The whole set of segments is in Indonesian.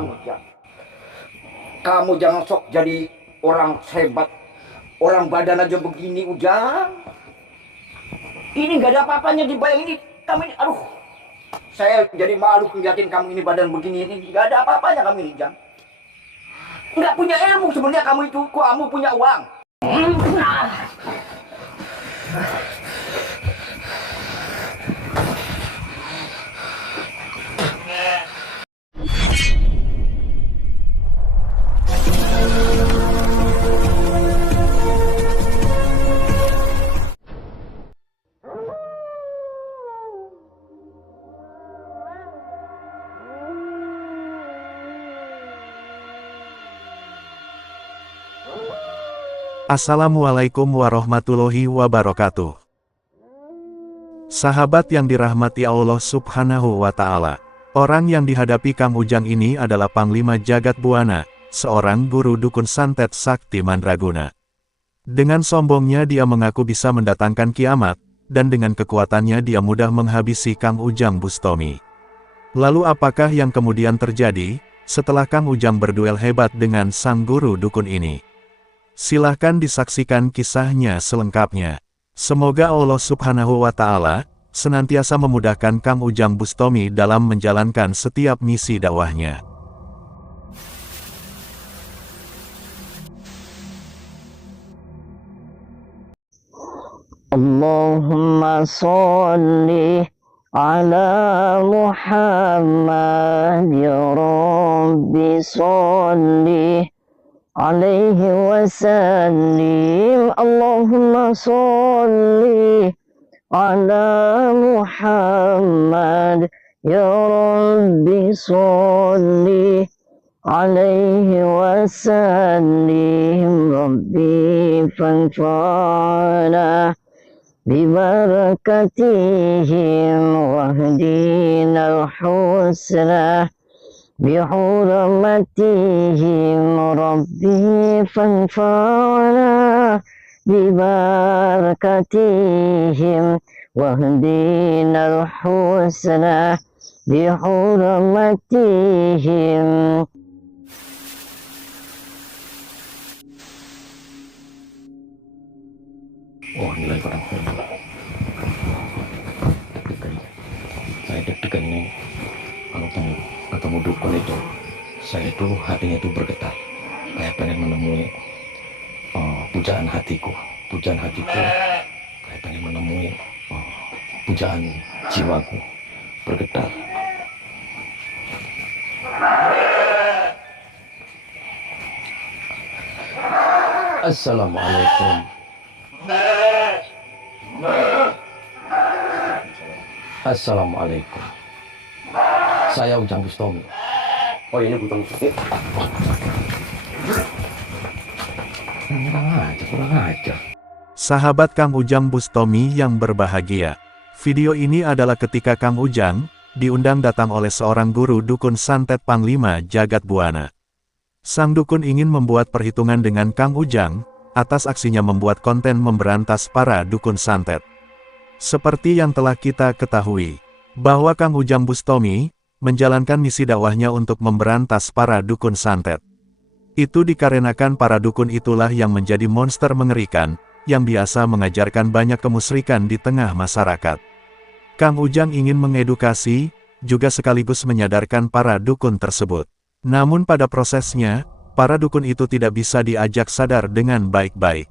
Kang Ujang. Kamu jangan sok jadi orang hebat. Orang badan aja begini, Ujang. Ini nggak ada apa-apanya dibayang ini. Kamu ini, aduh. Saya jadi malu ngeliatin kamu ini badan begini ini. Nggak ada apa-apanya kamu ini, Ujang. Nggak punya ilmu sebenarnya kamu itu. Kamu punya uang. Assalamualaikum warahmatullahi wabarakatuh. Sahabat yang dirahmati Allah Subhanahu wa Ta'ala, orang yang dihadapi Kang Ujang ini adalah Panglima Jagat Buana, seorang guru dukun santet sakti mandraguna. Dengan sombongnya dia mengaku bisa mendatangkan kiamat, dan dengan kekuatannya dia mudah menghabisi Kang Ujang Bustomi. Lalu apakah yang kemudian terjadi setelah Kang Ujang berduel hebat dengan sang guru dukun ini? Silahkan disaksikan kisahnya selengkapnya. Semoga Allah Subhanahu wa Ta'ala senantiasa memudahkan Kang Ujang Bustomi dalam menjalankan setiap misi dakwahnya. Allahumma sholli ala Muhammad ya Rabbi sholli alaihi wasallim. Allahumma sholli ala Muhammad ya Rabbi sholli alaihi wasallim. Rabbi fanfa'na bibarakatihim wahdina al-husna بحرمتهم ربي فانفعنا ببركتهم واهدنا الحسنى بحرمتهم. Oh, nilai barang deg-degan. Saya deg-degan nih. Ketemu dukun itu, saya itu hatinya itu bergetar, kayak pengen menemui pujaan hatiku, kayak pengen menemui pujaan jiwaku, bergetar. Assalamualaikum. Assalamualaikum. Saya Ujang Bustomi. Oh ini Ujang Bustomi. Kurang aja. Sahabat Kang Ujang Bustomi yang berbahagia. Video ini adalah ketika Kang Ujang diundang datang oleh seorang guru dukun santet Panglima Jagat Buana. Sang dukun ingin membuat perhitungan dengan Kang Ujang atas aksinya membuat konten memberantas para dukun santet. Seperti yang telah kita ketahui, bahwa Kang Ujang Bustomi menjalankan misi dakwahnya untuk memberantas para dukun santet. Itu dikarenakan para dukun itulah yang menjadi monster mengerikan, yang biasa mengajarkan banyak kemusyrikan di tengah masyarakat. Kang Ujang ingin mengedukasi, juga sekaligus menyadarkan para dukun tersebut. Namun pada prosesnya, para dukun itu tidak bisa diajak sadar dengan baik-baik.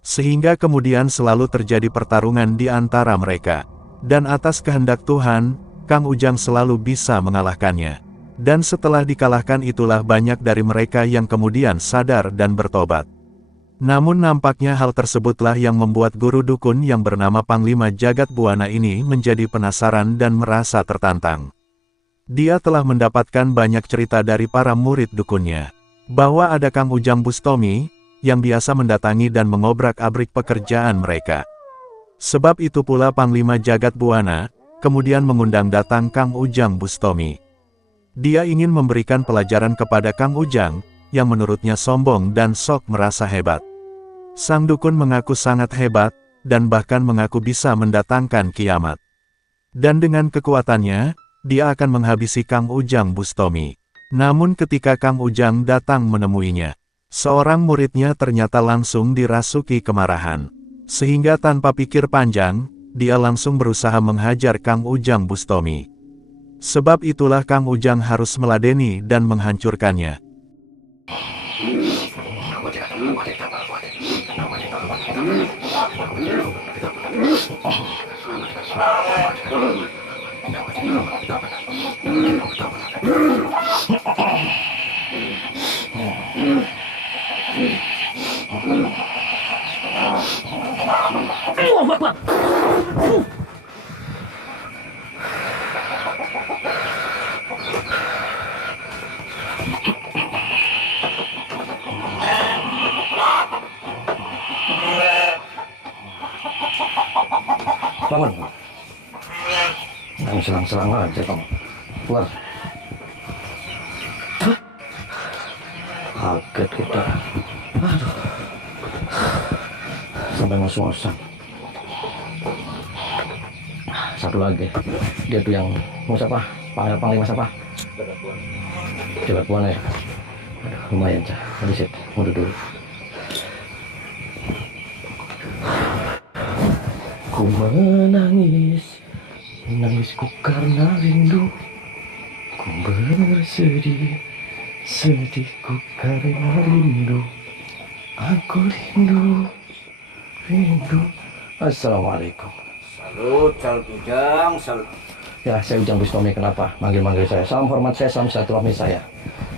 Sehingga kemudian selalu terjadi pertarungan di antara mereka. Dan atas kehendak Tuhan, Kang Ujang selalu bisa mengalahkannya. Dan setelah dikalahkan itulah banyak dari mereka yang kemudian sadar dan bertobat. Namun nampaknya hal tersebutlah yang membuat guru dukun yang bernama Panglima Jagat Buana ini menjadi penasaran dan merasa tertantang. Dia telah mendapatkan banyak cerita dari para murid dukunnya, bahwa ada Kang Ujang Bustomi, yang biasa mendatangi dan mengobrak-abrik pekerjaan mereka. Sebab itu pula Panglima Jagat Buana kemudian mengundang datang Kang Ujang Bustomi. Dia ingin memberikan pelajaran kepada Kang Ujang, yang menurutnya sombong dan sok merasa hebat. Sang dukun mengaku sangat hebat, dan bahkan mengaku bisa mendatangkan kiamat. Dan dengan kekuatannya, dia akan menghabisi Kang Ujang Bustomi. Namun ketika Kang Ujang datang menemuinya, seorang muridnya ternyata langsung dirasuki kemarahan. Sehingga tanpa pikir panjang, dia langsung berusaha menghajar Kang Ujang Bustomi. Sebab itulah Kang Ujang harus meladeni dan menghancurkannya. Bangun. Kamu serang-serang aja kamu. Keluar. Kaget kita. Aduh. Sampai ngos-ngosan. Satu lagi. Dia tuh yang mau siapa? Panglima siapa? Jabat Buana ya. Aduh, lumayan cah. Habis itu. Mundur dulu. Ku menangis, menangisku karena rindu. Ku bersedih, sedihku karena rindu. Aku rindu, rindu. Assalamualaikum. Salut Ujang, salut. Ya, saya Ujang Bustomi, kenapa? Manggil-manggil saya. Salam hormat saya, salam silaturahmi saya.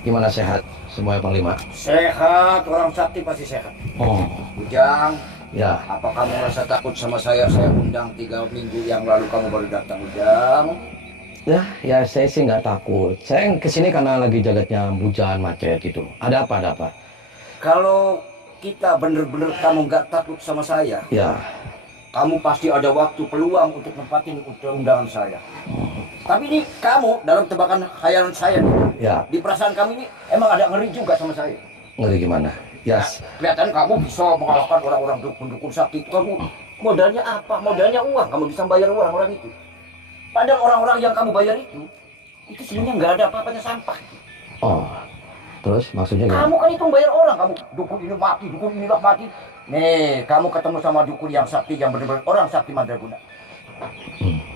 Gimana sehat? Semuanya Panglima? Sehat, orang sakti pasti sehat. Oh. Ujang. Ya. Apa kamu merasa takut sama saya? Saya undang 3 minggu yang lalu kamu baru datang, Ujang. Ya saya sih nggak takut. Saya kesini karena lagi jagatnya hujan macet gitu. Ada apa? Kalau kita bener-bener kamu nggak takut sama saya, ya, kamu pasti ada waktu peluang untuk nempatin undangan saya. Tapi ini kamu dalam tebakan khayalan saya, ya, di perasaan kamu ini emang ada ngeri juga sama saya. Ngeri gimana? Ya, kelihatan kamu bisa mengalahkan orang-orang dukun-dukun sakti. Kamu modalnya apa? Modalnya uang. Kamu bisa bayar orang-orang itu. Padahal orang-orang yang kamu bayar itu sebenarnya nggak ada apa-apanya, sampah. Oh, terus maksudnya gimana? Kamu kan itu bayar orang. Kamu dukun ini mati, dukun inilah mati. Nih, kamu ketemu sama dukun yang sakti, yang benar-benar orang sakti mandraguna.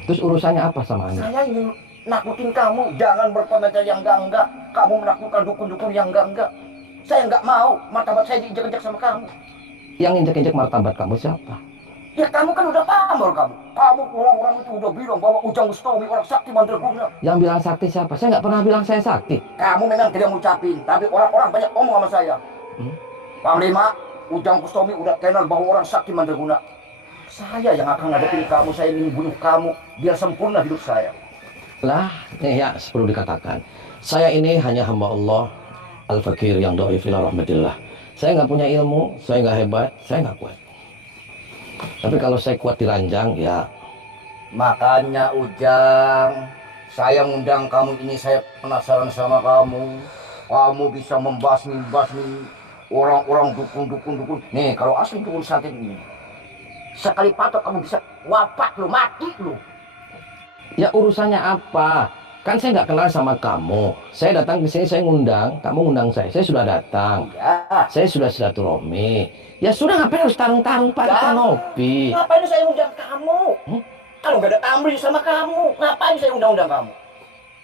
Terus urusannya apa sama Anda? Saya ingin nakutin kamu. Jangan berkomentar yang enggak-enggak. Kamu menakutkan dukun-dukun yang enggak-enggak. Saya nggak mau martabat saya diinjak-injak sama kamu. Yang injak-injak martabat kamu siapa? Ya kamu kan udah pamor kamu. Kamu orang-orang itu udah bilang bahwa Ujang Bustomi orang sakti mandraguna. Yang bilang sakti siapa? Saya nggak pernah bilang saya sakti. Kamu memang tidak ngucapin, tapi orang-orang banyak ngomong sama saya. Panglima, Ujang Bustomi udah kenal bahwa orang sakti mandraguna. Saya yang akan ngadepin kamu, saya ingin bunuh kamu biar sempurna hidup saya. Lah, ya perlu dikatakan. Saya ini hanya hamba Allah. Al-Fakir yang dhaif ila rahmatillah. Saya nggak punya ilmu, saya nggak hebat, saya nggak kuat. Tapi kalau saya kuat di ranjang, ya. Makanya Ujang, saya ngundang kamu ini, saya penasaran sama kamu. Kamu bisa membasmi orang-orang dukun. Nih, kalau asli dukun santet ini, sekali patok kamu bisa wafat lo, mati lo. Ya urusannya apa? Kan saya nggak kenal sama kamu. Saya datang ke sini, saya ngundang, kamu ngundang saya. Saya sudah datang. Ya. Saya sudah silaturahmi. Ya sudah, ngapain harus tarung-tarung Pak, kita ngopi. Ngapain saya undang kamu? Kalau nggak ada tamrin sama kamu, ngapain saya undang-undang kamu?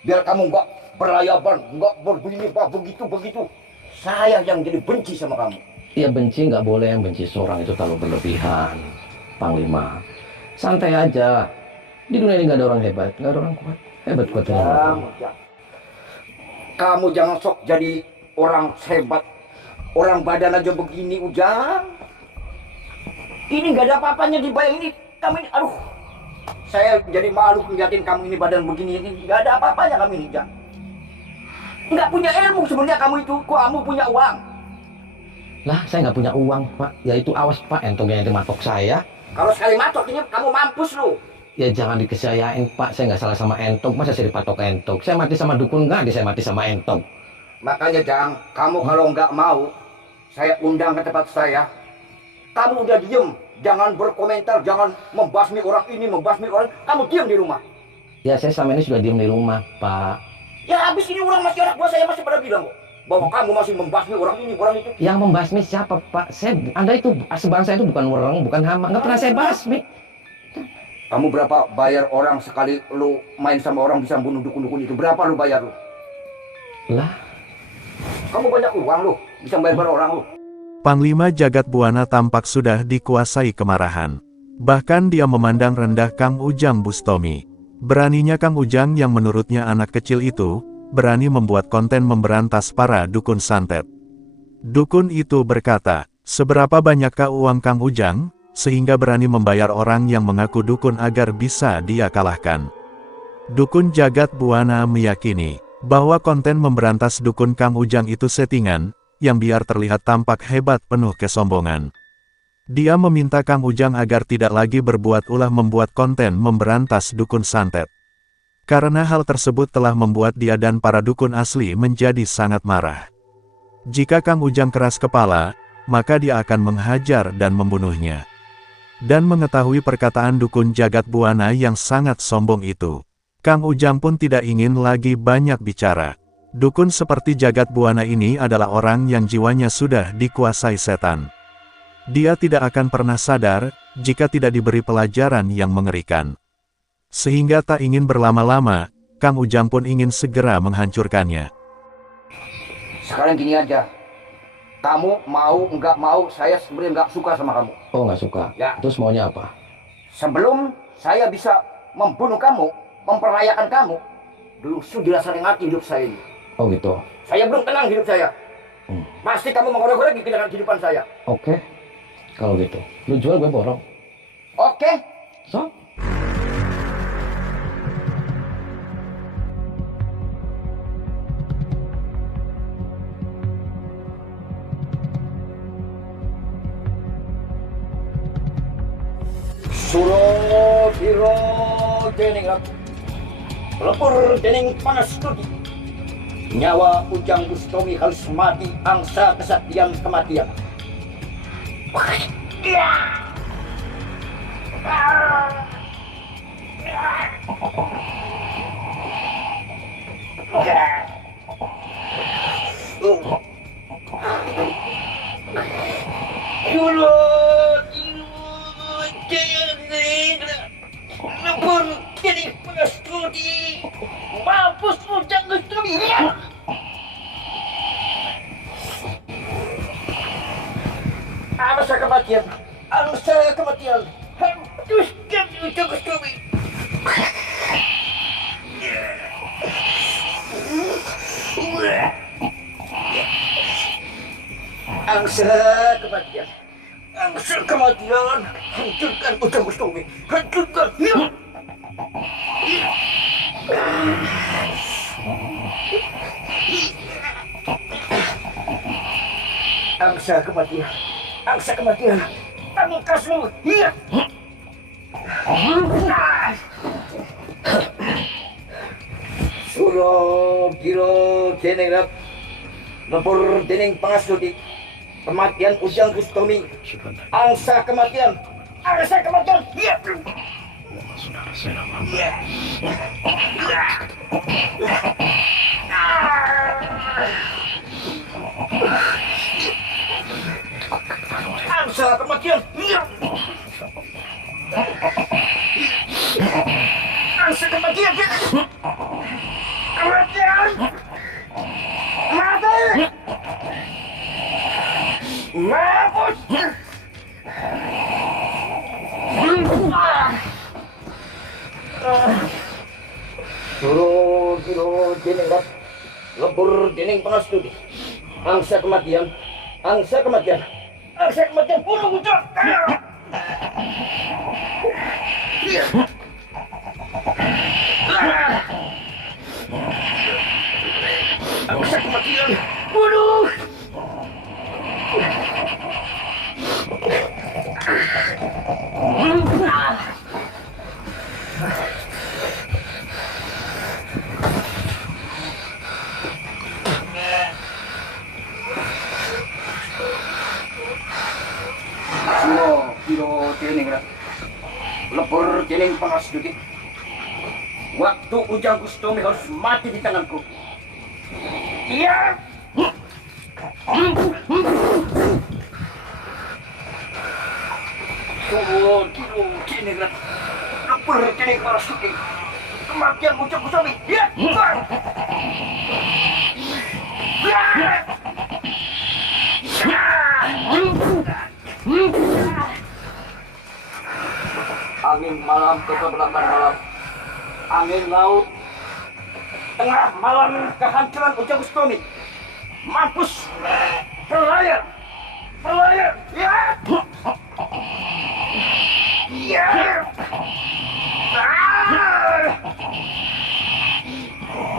Biar kamu nggak berlayaban, nggak berbunyi begitu. Saya yang jadi benci sama kamu. Ya benci nggak boleh, yang benci seorang itu terlalu berlebihan, Panglima. Santai aja. Di dunia ini nggak ada orang hebat, nggak ada orang kuat. Hebat kuat kamu jangan sok jadi orang hebat. Orang badan aja begini, Ujang. Ini nggak ada apa-apanya dibayang ini. Kamu ini, aduh. Saya jadi malu ngeliatin kamu ini badan begini. Ini nggak ada apa-apanya kamu ini, Ujang. Nggak punya ilmu sebenarnya kamu itu. Kamu punya uang. Lah, saya nggak punya uang, Pak. Ya itu awas, Pak. Entongnya yang dimatok saya. Kalau sekali matok ini kamu mampus lu. Ya jangan dikesayain Pak, saya nggak salah sama entok, masa saya dipatok entok? Saya mati sama dukun nggak, saya mati sama entok. Makanya Jang, kamu kalau nggak mau, saya undang ke tempat saya. Kamu udah diem, jangan berkomentar, jangan membasmi orang ini, membasmi orang. Kamu diem di rumah. Ya saya sama ini sudah diem di rumah Pak. Ya habis ini orang masih anak buah saya masih pada bilang kok bahwa kamu masih membasmi orang ini, orang itu. Yang membasmi siapa, Pak? Anda itu sebangsa itu bukan orang, bukan hama. Nggak pernah saya basmi. Kamu berapa bayar orang sekali lu main sama orang bisa bunuh dukun-dukun itu? Berapa lu bayar lu? Lah, Kamu banyak uang lu, bisa bayar orang lu. Panglima Jagat Buana tampak sudah dikuasai kemarahan. Bahkan dia memandang rendah Kang Ujang Bustomi. Beraninya Kang Ujang yang menurutnya anak kecil itu, berani membuat konten memberantas para dukun santet. Dukun itu berkata, seberapa banyakkah uang Kang Ujang, sehingga berani membayar orang yang mengaku dukun agar bisa dia kalahkan. Dukun Jagat Buana meyakini, bahwa konten memberantas dukun Kang Ujang itu settingan, yang biar terlihat tampak hebat penuh kesombongan. Dia meminta Kang Ujang agar tidak lagi berbuat ulah membuat konten memberantas dukun santet. Karena hal tersebut telah membuat dia dan para dukun asli menjadi sangat marah. Jika Kang Ujang keras kepala, maka dia akan menghajar dan membunuhnya. Dan mengetahui perkataan dukun Jagat Buana yang sangat sombong itu, Kang Ujang pun tidak ingin lagi banyak bicara. Dukun seperti Jagat Buana ini adalah orang yang jiwanya sudah dikuasai setan. Dia tidak akan pernah sadar, jika tidak diberi pelajaran yang mengerikan. Sehingga tak ingin berlama-lama, Kang Ujang pun ingin segera menghancurkannya. Sekarang gini aja. Kamu mau nggak mau, saya sebenarnya nggak suka sama kamu. oh nggak suka. Ya. Terus maunya apa? Sebelum saya bisa membunuh kamu, memperlayakan kamu, dulu sudah sering mati hidup saya ini. Oh gitu. Saya belum tenang hidup saya. Pasti kamu mengorek-orek dengan kehidupan saya. Oke. Kalau gitu, lu jual gue borong. Oke? So? Suro biro dening lepur dening panas studi. Nyawa Ujang Bustomi harus mati angsa kesaktian kematian. Lepur dening panas studi. Mampus Ujang Bustomi. Angsa kematian, angsa kematian, hembuskan Ujang Bustomi. Angsa kematian, angsa kematian, hancurkan Ujang Bustomi, hancurkan. Angsa kematian, angsa kematian, angkasmu, iya. Suro biro dening lepur dening pangastudi, kematian Ujang Bustomi, angsa kematian, iya. Angsa kematian, iya. Angsa kematian, kematian, mati, mampus. Suro biro dening lepur dening pangastudi, angsa kematian, angsa kematian, angsa kematian, bunuh Ujang. Angsa kematian, bunuh. Suro biro dening lepur dening pangastudi, Waktu Ujang Bustomi harus mati di tanganku. Iya. Tunggu, kini kan. Lepur kini kepala suking. Kematian Ujang Bustomi. Iya. Angin malam kegelapan malam. Angin laut. Tengah malam kehancuran Ujang Bustomi. Mampus. Berlayar. Berlayar. Ya. Ya.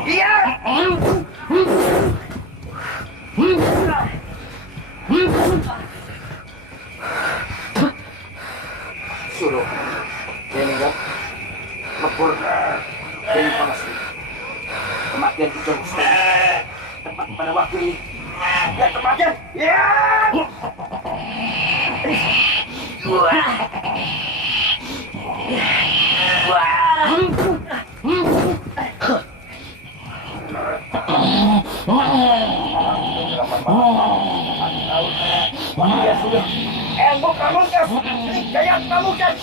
Ya. Suruh. Ini kan. Lepur. Ini panas. Kematian Ujang Bustomi. Tepat pada waktu ini. Ya kematian. Ya. Wah. Ya sudah. Embok kamu kan. Kayak kamu kan.